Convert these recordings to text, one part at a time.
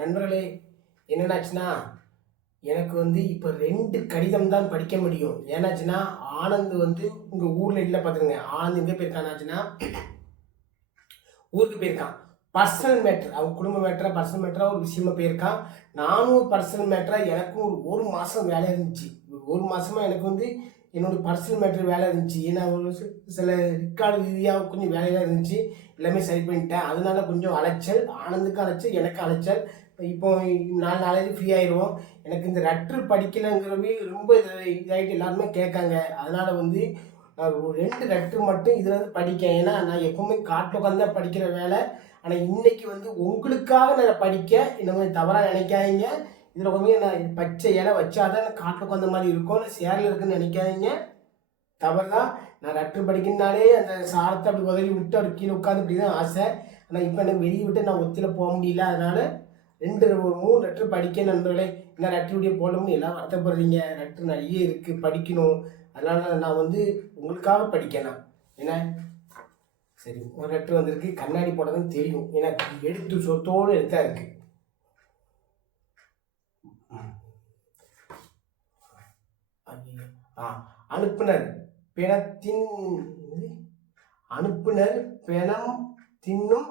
நண்பர்களே என்னென்னாச்சுன்னா எனக்கு வந்து இப்போ ரெண்டு கடிதம் தான் படிக்க முடியும். ஏன்னாச்சுன்னா ஆனந்த் வந்து உங்கள் ஊரில் இல்லை பார்த்துருங்க ஆனந்த் எங்கே போயிருக்கானாச்சுன்னா ஊருக்கு போயிருக்கான். பர்சனல் மேட்ரு அவங்க குடும்ப மேட்டரா பர்சனல் மேட்டரா ஒரு விஷயமா போயிருக்கான். நானும் பர்சனல் மேட்டராக எனக்கும் ஒரு ஒரு மாதம் வேலை இருந்துச்சு. ஒரு மாதமாக எனக்கு வந்து என்னோட பர்சனல் மேட்ரு வேலை இருந்துச்சு. ஏன்னா ஒரு சில ரிக்கார்டு ரீதியாக கொஞ்சம் வேலையெல்லாம் இருந்துச்சு. எல்லாமே சரி பண்ணிட்டேன். அதனால கொஞ்சம் அலைச்சல் ஆனந்துக்கு அலைச்சல் எனக்கு அலைச்சல். இப்போ நாலு நாளைக்கு ஃப்ரீ ஆயிடுவோம் எனக்கு இந்த லெட்ரு படிக்கலைங்கிறவே ரொம்ப இதாகிட்டு எல்லாருமே கேட்காங்க. அதனால வந்து நான் ரெண்டு லெட்ரு மட்டும் இதில் வந்து படிக்கேன். ஏன்னா நான் எப்பவுமே காட்டில் உட்காந்து தான் படிக்கிற வேலை. ஆனால் இன்னைக்கு வந்து உங்களுக்காக நான் படிக்க இந்த மாதிரி தவறாக நினைக்காதீங்க. இதில் கொஞ்சம் நான் பச்சை இலை வச்சாதான் எனக்கு காட்டில் உட்காந்த மாதிரி இருக்கும். இல்லை சேரில் இருக்குன்னு நினைக்காதீங்க. தவறு தான் நான் லெட்ரு படிக்கிறனாலே அந்த சாரத்தை அப்படி உதவி விட்டு அப்படி கீழே உட்காந்து இப்படி தான் ஆசை. ஆனால் இப்போ எனக்கு வெளியே விட்டு நான் ஒத்தியில் போக முடியல. அதனால் ரெண்டு மூணு லெட்ரு படிக்க நண்பர்களே. என்ன லெட்ரு வீடியோ போடணும்னு எல்லாம் வருத்தப்படுறீங்க. லெட்ரு நிறைய இருக்குது படிக்கணும். அதனால் நான் வந்து உங்களுக்காக படிக்கணும் என்ன? சரி ஒரு லெட்ரு வந்திருக்கு. கண்ணாடி போட்டதுன்னு தெரியும். ஏன்னா எடுத்து சொத்தோடு எடுத்தா இருக்கு. ஆ அனுப்புனர். பிணத்தின் அனுப்புனர் பிணம் தின்னும்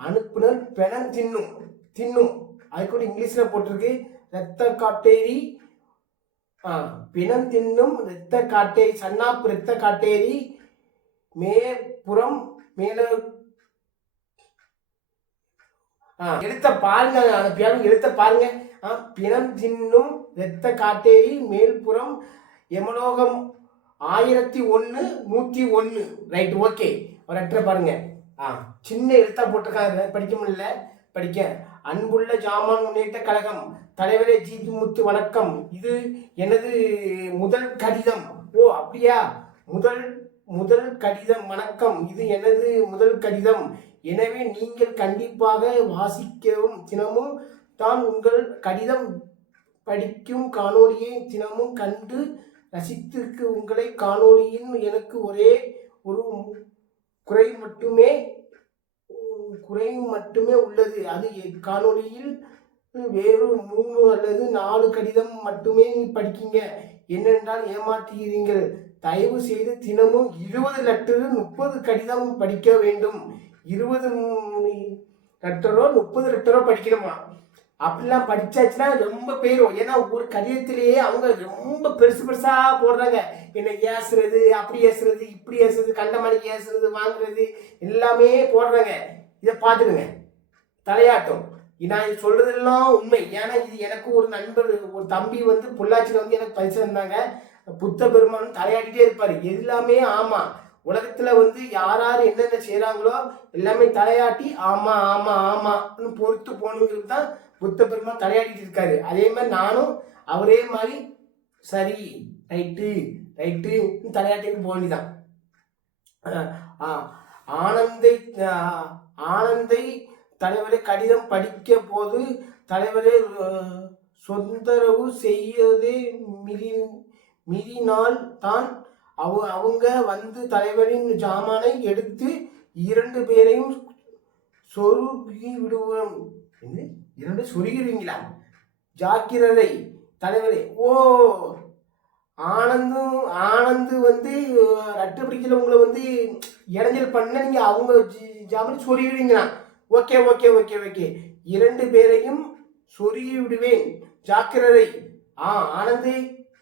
அனுப்புனர் பிணம் தின்னும் தின்னும். அது கூட இங்கிலீஷில் போட்டிருக்கு. ரத்த காட்டேரி பிணம் தின்னும் இரத்த காட்டேரி சன்னாப்பு இரத்த காட்டேரி மேற்புறம் மேல எடுத்த எழுத்த பாருங்க அனுப்பியாலும் எழுத்த பாருங்க. பிணம் தின்னும் இரத்த காட்டேரி மேல்புறம் எமலோகம் ஆயிரத்தி ஒன்று நூற்றி ஒன்று ரைட் ஓகே ஒரு அட்டரை பாருங்க. ஆ சின்ன எழுத்தா போட்டிருக்காங்க. படிக்க முடியல. படிக்க. அன்புள்ள ஜாமான் முன்னேற்ற கழகம். தலைவரே ஜி முத்து வணக்கம். இது எனது முதல் கடிதம். ஓ அப்படியா? முதல் முதல் கடிதம். வணக்கம். இது எனது முதல் கடிதம். எனவே நீங்கள் கண்டிப்பாக வாசிக்கவும் தினமும் தான் உங்கள் கடிதம் படிக்கும் காணொலியை தினமும் கண்டு ரசித்திருக்கு உங்களை காணொளியின் எனக்கு ஒரே ஒரு குறை மட்டுமே குறை மட்டுமே உள்ளது. அது காணொளியில் வேறு மூணு அல்லது நாலு கடிதம் மட்டுமே நீ படிக்கீங்க. என்னென்றால் ஏமாற்றுகிறீர்கள் தயவு செய்து தினமும் இருபது லெட்டரு முப்பது கடிதம் படிக்க வேண்டும். இருபது லெட்டரோ முப்பது லெட்டரோ படிக்கணுமா? அப்படிலாம் படிச்சாச்சுன்னா ரொம்ப போயிடும் ஏன்னா ஒரு கடிதத்திலேயே அவங்க ரொம்ப பெருசு பெருசா போடுறாங்க. என்ன ஏசுறது அப்படி ஏசுறது இப்படி ஏசுறது கண்டமணிக்கு ஏசுறது வாங்குறது எல்லாமே போடுறாங்க. இதை பார்த்துடுங்க தலையாட்டம். நான் இது சொல்றதெல்லாம் உண்மை. ஏன்னா இது எனக்கு ஒரு நண்பர் ஒரு தம்பி வந்து பொள்ளாச்சியில் வந்து எனக்கு பரிசு வந்தாங்க புத்த பெருமான் தலையாட்டிட்டே இருப்பாரு. எல்லாமே ஆமா. உலகத்துல வந்து யார் யார் என்னென்ன செய்கிறாங்களோ எல்லாமே தலையாட்டி ஆமா ஆமா ஆமான்னு பொறுத்து போகணுங்கிறது தான் புத்த பெருமான் தலையாடிட்டு இருக்காரு அதே மாதிரி நானும் அவரே மாதிரி சரி ரைட்டு ரைட்டு தலையாட்டின்னு போக வேண்டிதான் ஆனந்தை ஆனந்தை தலைவரை கடிதம் படிக்க போது தலைவரை சொந்தரவு செய்யதே மிதி மிதினால் தான் அவ அவங்க வந்து தலைவரின் ஜாமானை எடுத்து இரண்டு பேரையும் சொருகி விடுவோம். இரண்டு சொருகிடுவீங்களா ஜாக்கிரதை தலைவரே ஓ ஆனந்தும் ஆனந்து வந்து ரட்டு பிடிக்கல உங்களை வந்து இடைஞ்சல் பண்ண நீங்க அவங்க ஜி- ஜாமீன் சொருகிடுவீங்களா ஓகே ஓகே ஓகே ஓகே. இரண்டு பேரையும் சொருகி விடுவேன். ஜாக்கிரதை. ஆ ஆனந்து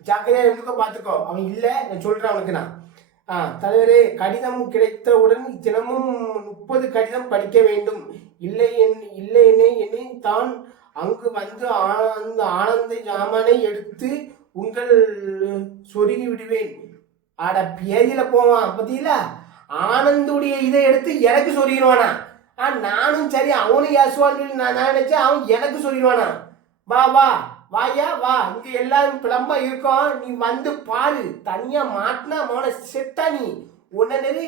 ஜாக்கிரதையாக இருந்துக்கோ பார்த்துக்கோ அவன் இல்லை நான் சொல்கிறேன் அவனுக்கு நான். ஆ தலைவரே கடிதம் கிடைத்தவுடன் தினமும் முப்பது கடிதம் படிக்க வேண்டும். இல்லை என் இல்லை என்னை என்னை தான் அங்கு வந்து ஆனந்த ஆனந்த ஜாமானை எடுத்து உங்கள் சொருகி விடுவேன். ஆட பேதியில போவான் பத்தியில ஆனந்துடைய இதை எடுத்து எனக்கு சொல்லிடுவானா ஆ நானும் சரி அவனும் ஏசுவான்னு சொல்லி நான் நான் நினைச்சேன் அவன் எனக்கு சொல்லிடுவானா வா வா வாயா வா இங்க எல்லாரும் பிளம்பா இருக்கோம் நீ வந்து பாரு தனியா மாட்டினா மோன செட்டா நீ. உடனே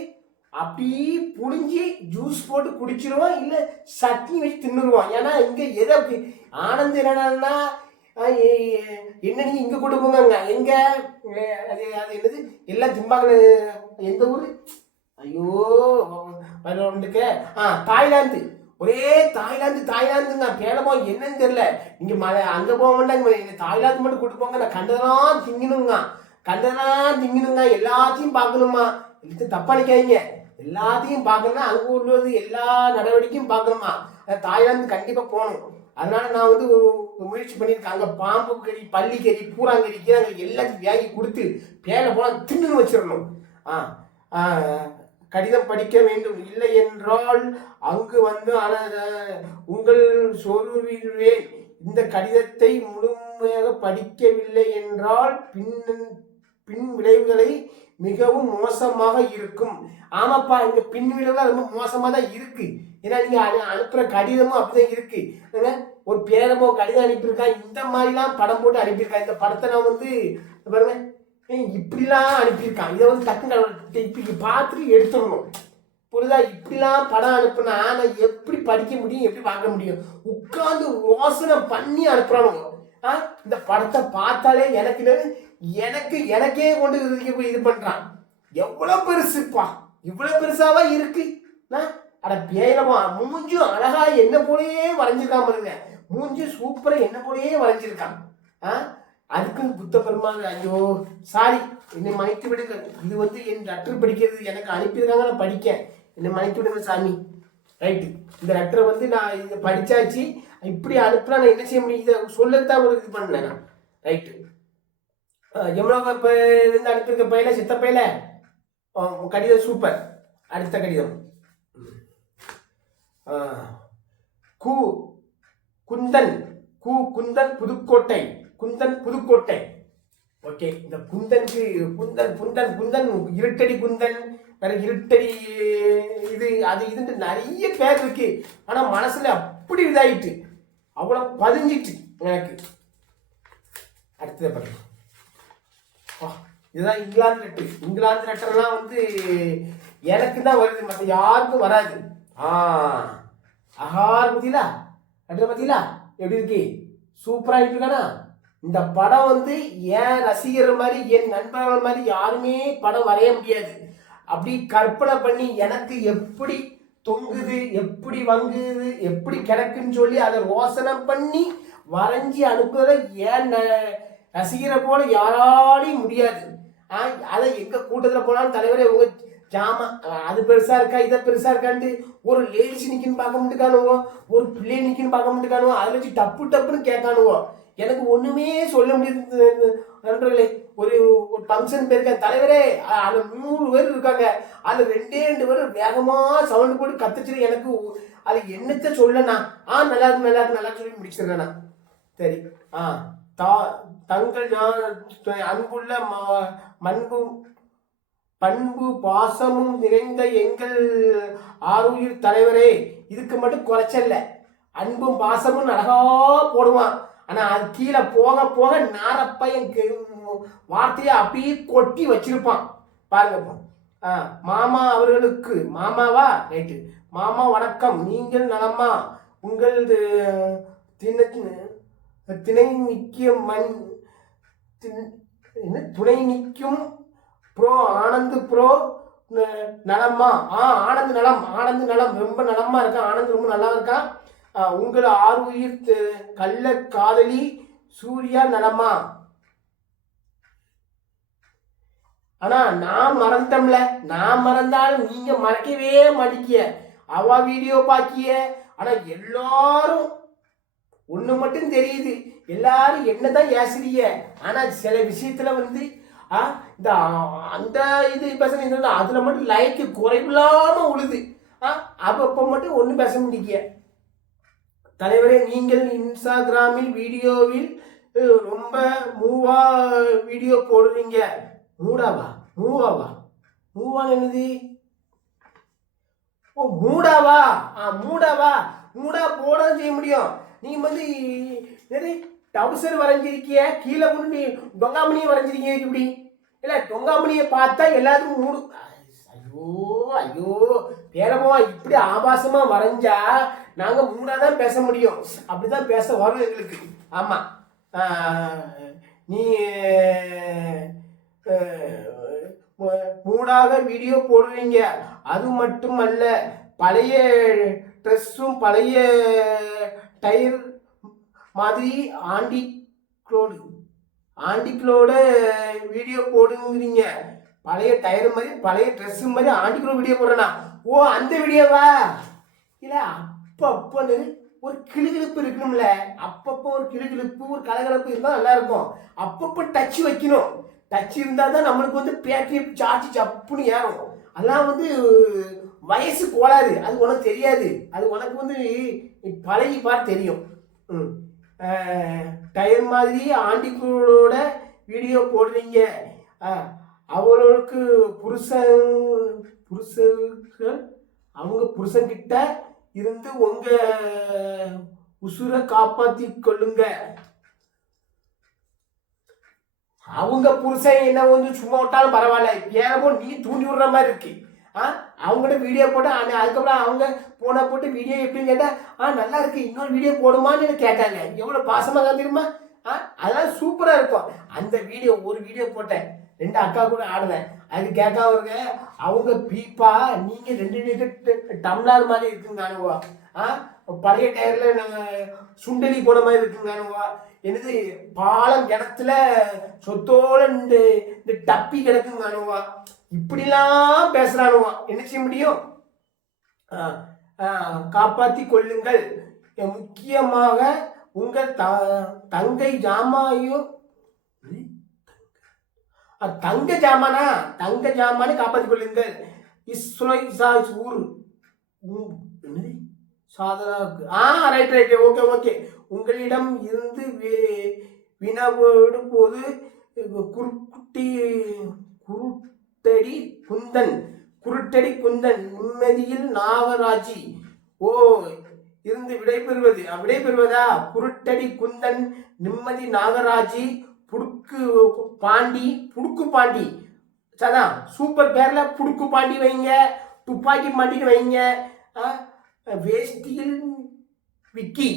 அப்படியே புழிஞ்சி ஜூஸ் போட்டு குடிச்சிருவான் இல்லை சட்னி வச்சு தின்னுருவான் ஏன்னா இங்கே எதை அப்படி ஆனந்த் என்னன்னா என்ன நீங்கள் இங்கே கொண்டு போங்க எங்கே அது அது என்னது? எல்லாம் திம்பாங்களே எந்த ஊர்? ஐயோ வரலுக்கு ஆ தாய்லாந்து. ஒரே தாய்லாந்து தாய்லாந்துங்க. பேலமோ என்னன்னு தெரியல. இங்கே மலை அங்கே போக வேண்டாங்க இங்க தாய்லாந்து மட்டும் கூட்டு போங்க. நான் கண்டதெல்லாம் திங்கணுங்க. கண்டதெல்லாம் திங்கணுங்க. எல்லாத்தையும் பார்க்கணுமா? இது தப்பா நினைக்காதீங்க. எல்லாத்தையும் பார்க்கணும்னா அங்கே உள்ளது எல்லா நடவடிக்கையும் பார்க்கணுமா? தாய்லாந்து கண்டிப்பாக போகணும். அதனால நான் வந்து ஒரு முயற்சி பண்ணியிருக்கேன். அங்கே பாம்பு கறி பள்ளி கறி பூராங்கறி கீராங்கறி எல்லாத்தையும் வாங்கி கொடுத்து பேரை போனால் தின்னு வச்சிடணும். ஆ கடிதம் படிக்க வேண்டும் இல்லை என்றால் அங்கு வந்து உங்கள் சொருவிடுவேன். இந்த கடிதத்தை முழுமையாக படிக்கவில்லை என்றால் பின் பின் விளைவுகளை மிகவும் மோசமாக இருக்கும். ஆமாப்பா இந்த பின் ரொம்ப மோசமாக தான் இருக்கு. ஏன்னா நீங்க அனுப்புற கடிதமும் அப்படிதான் இருக்கு. ஒரு பேரமோ கடிதம் அனுப்பியிருக்கான் இந்த மாதிரிலாம் படம் போட்டு அனுப்பியிருக்கான் இந்த படத்தை நான் வந்து பாருங்க இப்படிலாம் அனுப்பியிருக்கான் இதை வந்து டக்குன்னு இப்படி பார்த்துட்டு எடுத்துடணும். புரிதா இப்படிலாம் படம் அனுப்புனா நான் எப்படி படிக்க முடியும்? எப்படி பார்க்க முடியும்? உட்காந்து யோசனை பண்ணி அனுப்புறானுங்க. ஆ இந்த படத்தை பார்த்தாலே எனக்கு எனக்கு எனக்கே கொண்டு போய் இது பண்றான். எவ்வளவு பெருசுப்பா இவ்வளவு பெருசாவா இருக்கு. ஆ? அட பேரமா மூஞ்சும் அழகா என்ன போலயே வரைஞ்சிருக்கான் பாருங்க. மூஞ்சி சூப்பரா என்ன போலயே வரைஞ்சிருக்கான் ஆ? அதுக்கும் புத்த பெருமாள் ஐயோ சாரி என்னை மன்னித்து விடுங்க இது வந்து என் லெட்டர் படிக்கிறது எனக்கு அனுப்பியிருக்காங்க நான் படிக்க என்னை மன்னித்து விடுங்க சாமி. ரைட்டு இந்த லெட்டரை வந்து நான் இதை படிச்சாச்சு. இப்படி அனுப்புனா நான் என்ன செய்ய முடியும்? இதை சொல்லத்தான் உங்களுக்கு இது பண்ணேன் நான். ரைட்டு எவ்வளோ இப்போ இருந்து அனுப்பியிருக்க பையில சித்த பையில? கடிதம் சூப்பர். அடுத்த கடிதம். கு குந்தன் கு குந்தன் புதுக்கோட்டை குந்தன் புதுக்கோட்டை. ஓகே இந்த குந்தனுக்கு குந்தன் குந்தன் குந்தன் இருட்டடி குந்தன் வேற இருட்டடி இது அது இதுன்ட்டு நிறைய பேர் இருக்கு. ஆனா மனசுல அப்படி இதாயிட்டு அவ்வளோ பதிஞ்சிட்டு எனக்கு. அடுத்தது பார்க்கலாம் இதுதான் இங்கிலாந்து லெட்டர் இங்கிலாந்து லெட்டர்லாம் வந்து எனக்கு தான் வருது மற்ற யாருக்கும் வராது. ஆ ஆஹார் பார்த்தீங்களா லெட்டர் பார்த்தீங்களா எப்படி இருக்கு? சூப்பராக இருக்கானா இந்த படம் வந்து என் ரசிகர் மாதிரி என் நண்பர்கள் மாதிரி யாருமே படம் வரைய முடியாது. அப்படி கற்பனை பண்ணி எனக்கு எப்படி தொங்குது எப்படி வங்குது எப்படி கிடக்குன்னு சொல்லி அதை ரோசனை பண்ணி வரைஞ்சி அனுப்புறத ஏன் ந- ரசிகரை போல யாராலையும் முடியாது. ஆ, அதை எங்க கூட்டத்துல போனாலும் தலைவரே உங்க ஜாமா அது பெருசா இருக்கா இதை பெருசா இருக்கான்ட்டு ஒரு லேடிஸ் நிக்கின்னு பார்க்க மாட்டேக்கானுவோ ஒரு பிள்ளை நிக்கின்னு பார்க்க மாட்டேக்கானுவோ அதை வச்சு டப்பு டப்புன்னு கேட்கானுவோ எனக்கு ஒண்ணுமே சொல்ல முடியாது. நண்பர்களே ஒரு ஒரு ஃபங்க்ஷன் போயிருக்கேன் தலைவரே அ- அதுல நூறு பேர் இருக்காங்க அதுல ரெண்டே ரெண்டு பேர் வேகமா சவுண்ட் போட்டு கத்துச்சு எனக்கு அது என்னத்த சொல்லனா? ஆ நல்லா இருக்கு நல்லா இருக்கு நல்லா சொல்லி முடிச்சிருக்கேன் சரி ஆ. தா தங்கள் நான் அன்புள்ள மண்பு பண்பு பாசமும் நிறைந்த எங்கள் ஆருயிர் தலைவரே இதுக்கு மட்டும் குறைச்சல்ல. அன்பும் பாசமும் அழகா போடுவான். ஆனா அது கீழே போக போக நாரப்பையன் வார்த்தையை அப்படியே கொட்டி வச்சிருப்பான். பாருங்க மாமா அவர்களுக்கு மாமாவா? ரைட்டு. மாமா வணக்கம். நீங்கள் நலமா? உங்களது தின்ன திணை நிற்கிய மண் என்ன? துணை நிற்கும் ப்ரோ ஆனந்து ப்ரோ நலம்மா. நலமா ஆ ஆனந்த் நலம் ஆனந்த் நலம். ரொம்ப நலமா இருக்கா? ஆனந்த் ரொம்ப நல்லா இருக்கா? உங்களை உங்கள் ஆறுயிர் கள்ள காதலி சூர்யா நலமா ஆனா நான் மறந்தம்ல நான் மறந்தாலும் நீங்க மறக்கவே மாட்டீங்க அவ வீடியோ பாக்கிய. ஆனா எல்லாரும் ஒன்று மட்டும் தெரியுது. எல்லாரும் என்னதான் ஏசுறீங்க ஆனால் சில விஷயத்தில் வந்து ஆ, இந்த அந்த இது பேசுறீங்க இந்த மட்டும் லைக்கு குறைவில்லாமல் உழுது. ஆ அப்போ அப்ப மட்டும் ஒன்று பேச முடிய தலைவரே நீங்கள் இன்ஸ்டாகிராமில் வீடியோவில் ரொம்ப மூவா வீடியோ போடுறீங்க. மூடாவா? மூவாவா? மூவா என்னது? ஓ மூடாவா? ஆ மூடாவா? மூடா போட செய்ய முடியும். நீங்க வந்து டவுசர் வரைஞ்சிருக்கிய கீழே கொண்டு நீ டொங்காமணியை வரைஞ்சிருக்கீங்க இப்படி இல்ல டொங்காமணியை பார்த்தா எல்லாத்துக்கும் மூடு. ஐயோ ஐயோ பேரமா இப்படி ஆபாசமா வரைஞ்சா நாங்க மூடாதான் பேச முடியும். அப்படிதான் பேச வரும் எங்களுக்கு. ஆமா. நீ மூடாக வீடியோ போடுறீங்க. அது மட்டும் அல்ல பழைய ட்ரெஸ்ஸும் பழைய டயர் மாதிரி ஆண்டிக்ளோடு. ஆண்டிக்ளோட வீடியோ போடுங்கிறீங்க. பழைய டயர் மாதிரி பழைய ட்ரெஸ்ஸு மாதிரி ஆண்டிக்ளோ வீடியோ போடுறேனா? ஓ அந்த வீடியோவா? இல்லை அப்பப்போ ஒரு கிளுகிழுப்பு இருக்கணும்ல. அப்பப்போ ஒரு கிளுகிழுப்பு ஒரு கலகலப்பு இருந்தால் நல்லா இருக்கும் அப்பப்போ டச் வைக்கணும். டச் இருந்தால் தான் நம்மளுக்கு வந்து பேட்டரி சார்ஜ் சப்புன்னு ஏறும். அதெல்லாம் வந்து வயசு கோளாறு. அது உனக்கு தெரியாது. அது உனக்கு வந்து பழகி பார் தெரியும். ம். டயர் மாதிரி ஆண்டிக்குளோட வீடியோ போடுறீங்க. அஹ், அவங்களுக்கு புருஷன் புருஷர்கள் அவங்க புருஷன்கிட்ட இருந்து உங்க உசுரை காப்பாத்தி கொள்ளுங்க. அவங்க புருஷன் என்ன வந்து சும்மா விட்டாலும் பரவாயில்ல. ஏறப்போ நீ தூண்டி விடுற மாதிரி இருக்கு. ஆ அவங்கள்ட்ட வீடியோ போட்டு அதுக்கப்புறம் அவங்க போனை போட்டு வீடியோ எப்படின்னு கேட்டால் ஆ நல்லா இருக்கு. இன்னொரு வீடியோ போடுமான்னு கேட்டாங்க. எவ்வளோ பாசமாக தான் தெரியுமா? ஆ அதெல்லாம் சூப்பராக இருக்கும். அந்த வீடியோ ஒரு வீடியோ போட்டேன். ரெண்டு அக்கா கூட ஆடுவேன் அது கேட்காம அவங்க பீப்பா நீங்கள் ரெண்டு லிட்டர் டம்ளார் மாதிரி இருக்குங்க ஆ பழைய டயரில் நாங்கள் சுண்டலி போன மாதிரி இருக்குங்கானுவா என்னது பாலம் கிணத்துல சொத்தோட இந்த இந்த டப்பி கிடக்குங்கானுவா இப்படிலாம் பேசுகிறானுவான் என்ன செய்ய முடியும்? ஆ, காப்பாற்றி கொள்ளுங்கள் முக்கியமாக உங்கள் த தங்கை ஜாமாயோ தங்க. ஜாமானா? தங்க ஜாமானு காப்பாற்றி கொள்ளுங்கள் இசா ஊர் உம், ஆ ரைட் ரைட் ஓகே ஓகே உங்களிடம் இருந்து வி- போது குருட்டி குருட்டடி குந்தன். குருட்டடி குந்தன் நிம்மதியில் நாகராஜி ஓ இருந்து விடைபெறுவது. விடைபெறுவதா? குருட்டடி குந்தன் நிம்மதி நாகராஜி புடுக்கு பாண்டி புடுக்கு பாண்டி. சதான் சூப்பர் பேர்ல புடுக்கு பாண்டி வைங்க துப்பாக்கி பாண்டின்னு வைங்க. வேஷ்டியில் விக்கி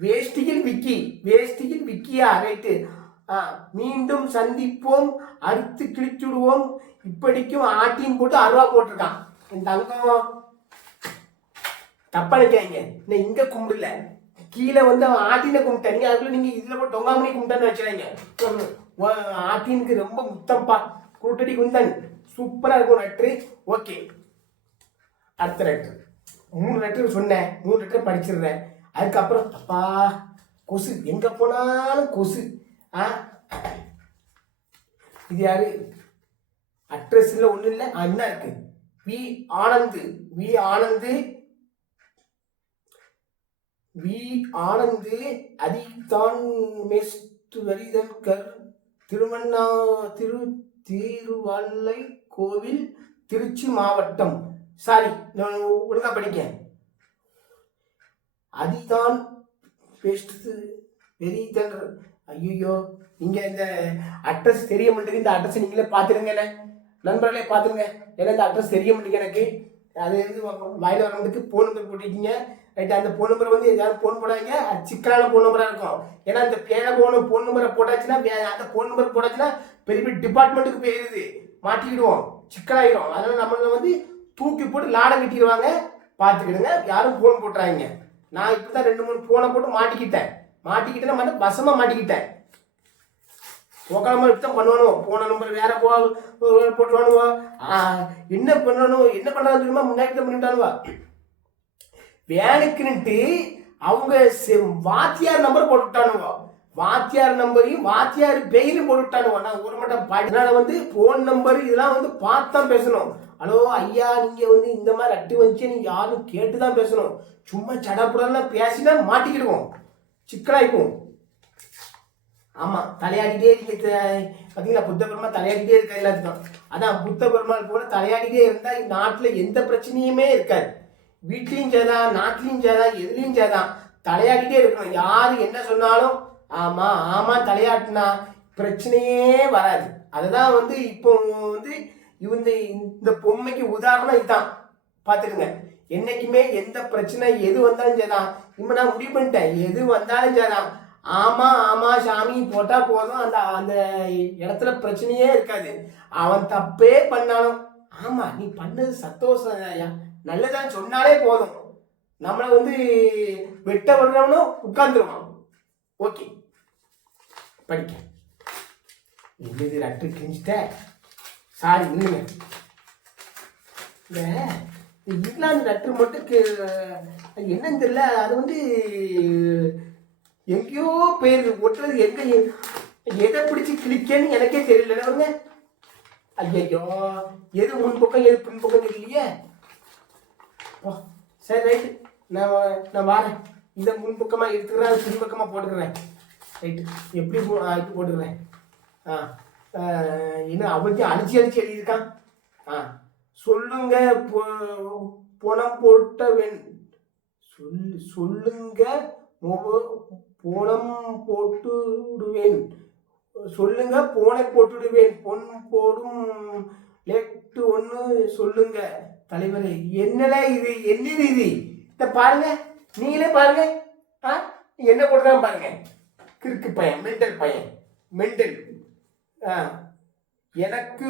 வேஷ்டியில் விக்கி வேஷ்டியில் விக்கியா? ரைட்டு. ஆ, மீண்டும் சந்திப்போம் அறுத்து கிழிச்சுடுவோம். இப்படிக்கும் ஆட்டியும் போட்டு அருவா போட்டிருக்கான். என் தங்கம். தப்பா நினைக்காங்க நான் இங்க கும்பிடல. கீழே வந்து அவன் ஆட்டின கும்பிட்டேன். நீங்க அதுக்குள்ள நீங்க இதுல போய் டொங்காமணி கும்பிட்டான்னு வச்சுறாங்க ஆட்டினுக்கு ரொம்ப முத்தம்பா கூட்டடி குந்தன். சூப்பரா இருக்கும் லெட்ரு ஓகே. அடுத்த லெட்ரு மூணு லெட்டர் சொன்னேன். மூணு லெட்டர் படிச்சிடுறேன். அதுக்கப்புறம் அப்பா கொசு. எங்க போனாலும் கொசு. ஆ? இது யாரு? அட்ரஸ் இல்லை ஒன்றும் இல்லை. என்ன இருக்கு? V Anand V Anand V Anand அதிதான் மேஸ்துவரிதன் கர் திருமண்ணா திரு திருவல்லை கோவில் திருச்சி மாவட்டம். சாரி நான் ஒழுங்கா படிக்க அதிதான் பெஸ்ட்டு பெரிதன் ஐயோ இங்கே இந்த அட்ரஸ் தெரிய மாட்டேங்குது இந்த அட்ரஸ் நீங்களே பார்த்துருங்கண்ணே நண்பர்களே பார்த்துருங்க. ஏன்னா இந்த அட்ரஸ் தெரிய மாட்டேங்குது எனக்கு. அது வந்து வாயில் வரவங்களுக்கு ஃபோன் நம்பர் போட்டிருக்கீங்க. ரைட் அந்த ஃபோன் நம்பர் வந்து யாரும் ஃபோன் போடாதீங்க. அது சிக்கலான ஃபோன் நம்பராக இருக்கும். ஏன்னா இந்த பேரை போன ஃபோன் நம்பரை போட்டாச்சுன்னா அந்த ஃபோன் நம்பர் போட்டாச்சுன்னா பெரிய பெரிய டிபார்ட்மெண்ட்டுக்கு போயிருது மாட்டிக்கிடுவோம். சிக்கலாயிரும். அதனால நம்மள வந்து தூக்கி போட்டு லாடம் கட்டிடுவாங்க. பார்த்துக்கிடுங்க. யாரும் ஃபோன் போட்டுறாங்க நான் இப்போ தான் ரெண்டு மூணு ஃபோனை போட்டு மாட்டிக்கிட்டேன். மாட்டிக்கிட்டேன்னா மட்டும் வசமாக மாட்டிக்கிட்டேன். உக்காம தான் பண்ணுவானோ? போன நம்பர் வேற போ போட்டுவானுவா என்ன பண்ணணும்? என்ன பண்ணுறான்னு தெரியுமா? முன்னாடி தான் பண்ணிட்டானுவா. வேனுக்குன்ட்டு அவங்க செ- வாத்தியார் நம்பர் போட்டுட்டானுவா. வாத்தியார் நம்பரையும் வாத்தியார் பெயிலும் போட்டுட்டானுவா. நான் ஒரு மட்டும் பாடினால வந்து ஃபோன் நம்பர் இதெல்லாம் வந்து பார்த்து தான் பேசணும். ஹலோ ஐயா நீங்க வந்து இந்த மாதிரி அட்டி வந்துச்சு நீங்க யாரும் கேட்டு தான் பேசணும். சும்மா சடப்புடலாம் பேசினா மாட்டிக்கிடுவோம். சிக்கலாய்க்கும் ஆமாம் தலையாடிட்டே இருக்க பார்த்தீங்களா புத்த பெருமாள் தலையாடிட்டே இருக்க எல்லாத்துக்கும். அதான் புத்த பெருமாள் கூட தலையாடிட்டே இருந்தால் நாட்டில் எந்த பிரச்சனையுமே இருக்காது. வீட்லேயும் சேதா நாட்டிலையும் சேதா எதுலேயும் சேதான் தலையாடிட்டே இருக்கணும். யார் என்ன சொன்னாலும் ஆமாம் ஆமாம் தலையாட்டினா பிரச்சனையே வராது. அதுதான் வந்து இப்போ வந்து இந்த இந்த பொம்மைக்கு உதாரணம் இதுதான். பார்த்துக்குங்க என்னைக்குமே எந்த பிரச்சனை எது வந்தாலும் சரிதான். இப்போ நான் முடிவு பண்ணிட்டேன். எது வந்தாலும் சரிதான். ஆமா ஆமா சாமி போட்டா போதும். அந்த அந்த இடத்துல பிரச்சனையே இருக்காது. அவன் தப்பே பண்ணாலும் ஆமா நீ பண்ணது சந்தோஷம் ஐயா. நல்லதான் சொன்னாலே போதும். நம்மளை வந்து வெட்ட விடுறவனும் உட்கார்ந்துருவான். ஓகே. படிக்க. என்னது லட்டு கிழிஞ்சிட்ட? சாரி இல்லைங்க இந்த இந்த இங்கிலாந்து லெட்டர் மட்டும் கே- என்னன்னு தெரியல. அது வந்து எங்கேயோ போயிருக்கு ஒட்டுறது எங்க? எதை பிடிச்சி கிளிக்கன்னு எனக்கே தெரியல. பாருங்க? ஐயோ எது முன் பக்கம் எது பின்பக்கம் தெரியலையே? ஓ சரி ரைட்டு. நான் நான் வரேன். இதை முன்பக்கமாக எடுத்துக்கிறேன் அது பின்பக்கமாக போட்டுக்கிறேன். ரைட்டு. எப்படி போ ஆ, போட்டுக்கிறேன். ஆ இன்னும் அவத்தையும் அடிச்சு அடிச்சு எழுதியிருக்கான்? ஆ சொல்லுங்க பணம் போட்ட வெண் சொல் சொல்லுங்க போனம் போட்டு விடுவேன் சொல்லுங்க போனை போட்டுடுவேன். பொன் போடும் லேட்டு ஒன்று சொல்லுங்க. தலைவரே என்னடா இது? என்ன இது? இதை பாருங்க நீங்களே பாருங்க. ஆ? என்ன போடுறான் பாருங்க. கிறுக்கு பையன் மெண்டல் பையன் மெண்டல். ஆ. எனக்கு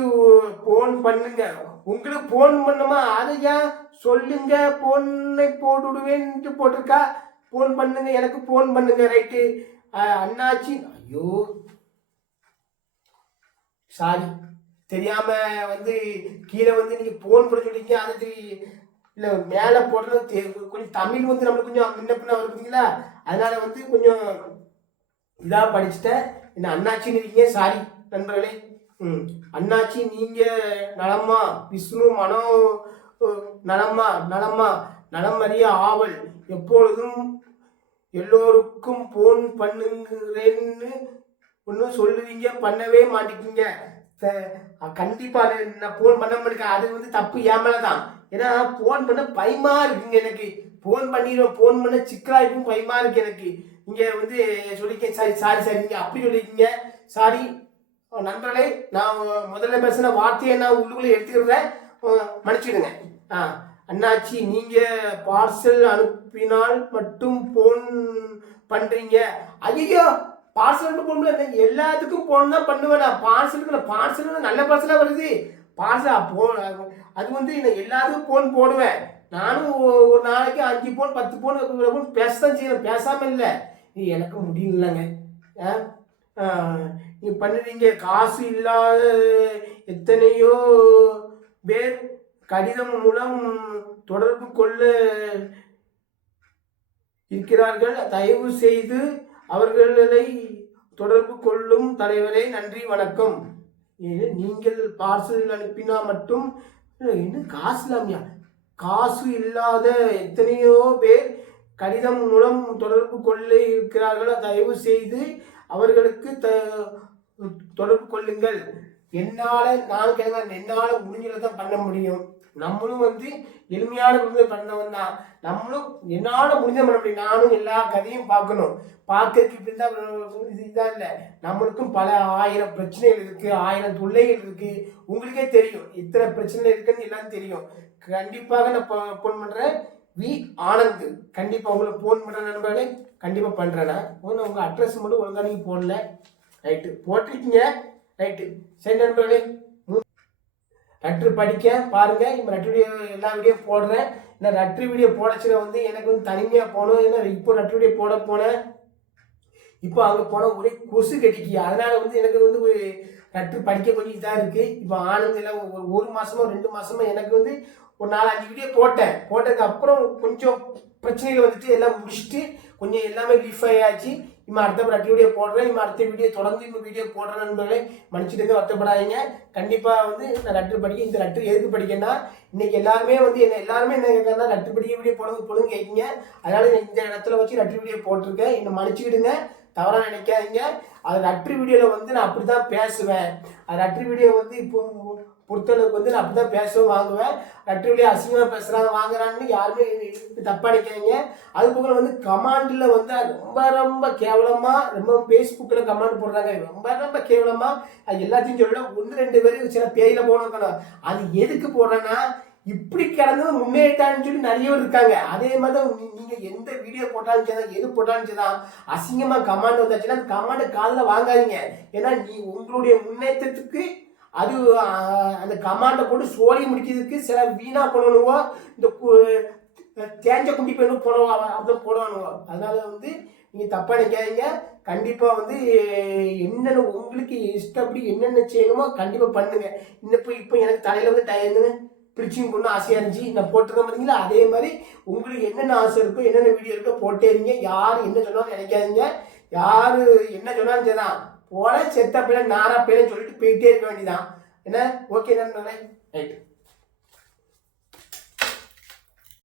ஃபோன் பண்ணுங்க. உங்களுக்கு ஃபோன் பண்ணுமா? அது ஏன் சொல்லுங்க ஃபோனை போட்டு விடுவேன்ட்டு போட்டிருக்கா? ஃபோன் பண்ணுங்க எனக்கு ஃபோன் பண்ணுங்க ரைட்டு அண்ணாச்சி ஐயோ. சாரி தெரியாம வந்து கீழே வந்து நீங்க ஃபோன் பண்ண சொல்லிங்க அது இல்லை மேலே போடுறது கொஞ்சம் தமிழ் வந்து நம்மளுக்கு கொஞ்சம் முன்ன பின்ன வரும் அதனால வந்து கொஞ்சம் இதாக படிச்சுட்டேன். என்ன அண்ணாச்சின்னு இருக்கீங்க சாரி நண்பர்களே. ம். அண்ணாச்சி நீங்க நலம்மா விஷ்ணு மனோ நலம்மா நலமா நலம் அறிய ஆவல் எப்பொழுதும் எல்லோருக்கும் ஃபோன் பண்ணுங்கிறேன்னு ஒன்றும் சொல்லுவீங்க பண்ணவே மாட்டேங்க. கண்டிப்பா நான் நான் ஃபோன் பண்ண மாட்டேங்க. அது வந்து தப்பு ஏமல தான் ஏன்னா ஃபோன் பண்ண பயமா இருக்குங்க எனக்கு. ஃபோன் பண்ணிடுவேன் ஃபோன் பண்ண சிக்கலாக இருக்கும் பயமா இருக்கு எனக்கு. நீங்க வந்து சொல்லிக்க சாரி சாரி சாரி. நீங்க அப்படி சொல்லிருக்கீங்க. சாரி. நண்பர்களே நான் முதல்ல பேசின வார்த்தையை நான் உள்ளுக்குள்ள எடுத்துக்கிறேன் மன்னிச்சுடுங்க. ஆ. அண்ணாச்சி நீங்க பார்சல் அனுப்பினால் மட்டும் ஃபோன் பண்றீங்க. ஐயோ பார்சல் போன எல்லாத்துக்கும் போன் தான் பண்ணுவேன் நான். பார்சலுக்கு பார்சல் நல்ல பார்சலாக வருது. பார்சல் போ அது வந்து நான் எல்லாத்துக்கும் ஃபோன் போடுவேன். நானும் ஒரு நாளைக்கு அஞ்சு ஃபோன் பத்து ஃபோன் தான் செய்யணும் பேசாம இல்லை. நீ எனக்கு முடியலங்க. ஆ? ஆ, நீ பண்ணுறீங்க. காசு இல்லாத எத்தனையோ பேர் கடிதம் மூலம் தொடர்பு கொள்ள இருக்கிறார்கள். தயவு செய்து அவர்களை தொடர்பு கொள்ளும் தலைவரே நன்றி வணக்கம். நீங்கள் பார்சல் அனுப்பினா மட்டும் இன்னும் காசு இல்லாமையா? காசு இல்லாத எத்தனையோ பேர் கடிதம் மூலம் தொடர்பு கொள்ள இருக்கிறார்கள்? தயவு செய்து அவர்களுக்கு த தொடர்பு கொள்ளுங்கள். என்னால் நான் கிழமை என்னால் முடிஞ்சதை தான் பண்ண முடியும். நம்மளும் வந்து எளிமையான முடிஞ்ச பண்ணவன் தான். நம்மளும் என்னால் முடிஞ்ச பண்ண முடியும். நானும் எல்லா கதையும் பார்க்கணும். பார்க்கறதுக்கு இப்படி தான் இதுதான் இல்லை. நம்மளுக்கும் பல ஆயிரம் பிரச்சனைகள் இருக்குது ஆயிரம் தொல்லைகள் இருக்குது உங்களுக்கே தெரியும். இத்தனை பிரச்சனை இருக்குன்னு எல்லாம் தெரியும். கண்டிப்பாக நான் ஃபோன் பண்ணுறேன் வி ஆனந்த். கண்டிப்பாக உங்களுக்கு ஃபோன் பண்ணுற நண்பர்களே. கண்டிப்பாக பண்ணுறேண்ணா நான். ஒன்று உங்கள் அட்ரஸ் மட்டும் ஒழுங்காக நீங்கள் போடல. ரைட்டு போட்டிருக்கீங்க. ரைட்டு சரி நண்பர்களே. ரட்ரு படிக்க பாருங்க. இப்போ ரட்ரு வீடியோ எல்லா வீடியோ போடுறேன். இந்த ரட்ரு வீடியோ போடச்சுல வந்து எனக்கு வந்து தனிமையாக போகணும். ஏன்னா இப்போ ரட்ரு வீடியோ போட போனேன் இப்போ அங்கே போனால் ஒரே கொசு கட்டிக்கு அதனால வந்து எனக்கு வந்து ஒரு ரட்ரு படிக்க கொஞ்சம் இதாக இருக்குது இப்போ ஆனந்தில் ஒரு ஒரு மாசமோ ரெண்டு மாசமோ எனக்கு வந்து ஒரு நாலு அஞ்சு வீடியோ போட்டேன். போட்டதுக்கு அப்புறம் கொஞ்சம் பிரச்சனைகள் வந்துட்டு எல்லாம் முடிச்சுட்டு கொஞ்சம் எல்லாமே ரிலீஃப் ஆயாச்சு இம்மா அடுத்த ரட்டு வீடியோ போடுறேன். இம்மா அடுத்த வீடியோ தொடர்ந்து இந்த வீடியோ போடுறேன் நண்பர்களே மன்னிச்சுட்டு வருத்தப்படாதீங்க. கண்டிப்பாக வந்து நான் ரட்டு படிக்க இந்த ரட்டு எதுக்கு படிக்கன்னா இன்னைக்கு எல்லாருமே வந்து என்ன எல்லாருமே என்ன கேட்கறா ரட்டு படிக்க வீடியோ போடுங்க பொழுது கேட்குங்க. அதனால நான் இந்த இடத்துல வச்சு ரட்டு வீடியோ போட்டிருக்கேன். என்னை மன்னிச்சுக்கிடுங்க தவறாக நினைக்காதீங்க. அது லெட்ரு வீடியோவில் வந்து நான் அப்படி தான் பேசுவேன். அது லெட்ரு வீடியோ வந்து இப்போ பொறுத்தளவுக்கு வந்து நான் அப்படி தான் பேசவும் வாங்குவேன். ரட்ரி அசிங்கமாக பேசுகிறாங்க வாங்குறான்னு யாருமே தப்பாக நினைக்காதீங்க. அதுக்கப்புறம் வந்து கமாண்டில் வந்து ரொம்ப ரொம்ப கேவலமாக ரொம்ப ஃபேஸ்புக்கில் கமாண்ட் போடுறாங்க. ரொம்ப ரொம்ப கேவலமாக அது எல்லாத்தையும் சொல்ல ஒன்று ரெண்டு பேரும் சில பேரில் போனோம் அது எதுக்கு போடுறேன்னா இப்படி கிடந்தது முன்னேற்றான்னு சொல்லி நிறைய பேர் இருக்காங்க. அதே மாதிரி தான் நீங்கள் நீங்க எந்த வீடியோ போட்டாலும் சரி எது போட்டாலும் சரி அசிங்கமா கமாண்ட் வந்தாச்சுன்னா அந்த கமாண்ட் காதுல வாங்காதீங்க. ஏன்னா நீ உங்களுடைய முன்னேற்றத்துக்கு அது அந்த கமாண்டை போட்டு சோழி முடிக்கிறதுக்கு சில வீணா பண்ணணுவோ இந்த தேஞ்ச குண்டி பெண்ணு போடுவா அப்படி போடுவானுவோ. அதனால வந்து நீங்கள் தப்பாக நினைக்காதீங்க. கண்டிப்பாக வந்து என்னென்ன உங்களுக்கு இஷ்டப்படி என்னென்ன செய்யணுமோ கண்டிப்பாக பண்ணுங்க. இன்னும் இப்போ இப்போ எனக்கு தலையில் வந்து டயர்னு பிரிச்சிங் பண்ண ஆசையாக இருந்துச்சு. நான் போட்டிருக்கேன் பார்த்தீங்களா அதே மாதிரி உங்களுக்கு என்னென்ன ஆசை இருக்கோ என்னென்ன வீடியோ இருக்கோ போட்டே இருங்க. யார் என்ன சொன்னாலும் நினைக்காதீங்க. யார் என்ன சொன்னாலும் சரிதான். போல செத்த பிள்ளை நாரா பிள்ளைன்னு சொல்லிட்டு போயிட்டே இருக்க வேண்டியதான் என்ன? ஓகே நண்பர்களே ரைட்